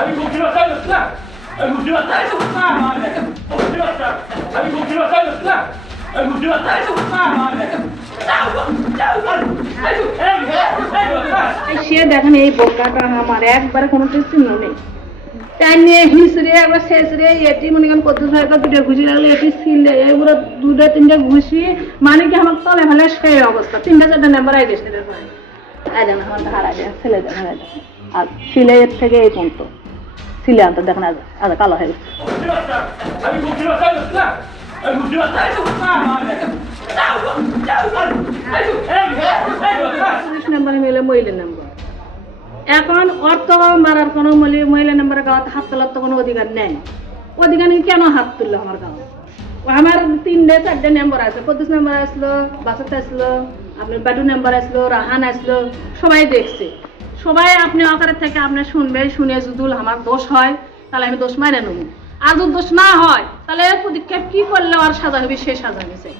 আমি মুক্তির চাই না। আমি না মুক্তির চাই আমি মুক্তির চাই না। আমি মুক্তির চাই না সে দেখেন এই বোকাটা আমার, একবারে কোনো চিহ্ন নেই। তাই নিয়ে হিসড়ে একবার শেষরে এটি মনে করেন কত ভাই দুটো ঘুষি লাগলে এটি ছিলে এগুলো দুটো তিনটে ঘুষি মানে কি আমার তলে ফেলে সেই অবস্থা। তিনটা, চারটে নাম্বার আই গেছে ভাই এই আমার যায় ছেলে আর ছিলে এর থেকে এই পর্যন্ত। ছিলে আনতে দেখেন আজ কালো হয়ে গেছে নাম্বারে নাম্বার এখন অর্থ মারার কোনো মহিলা নাম্বারের গাঁত হাত তোলার তো কোনো অধিকার নেই অধিকার কেন হাত তুললো আমার গাঁও আমার তিনটে চারটে নাম্বার আছে পঁচিশ নাম্বার আসলো বাসাতে আসলো আপনার বাটু নাম্বার আসলো, রাহান আসলো, সবাই দেখছে। সবাই আপনি আকারের থেকে আপনি শুনবে, শুনে যদি আমার দোষ হয়, তাহলে আমি দোষ মারে নেব। আর যদি দোষ না হয়, তাহলে পদক্ষেপ কি করলে আর সাজা হবে, সে সাজা নিছে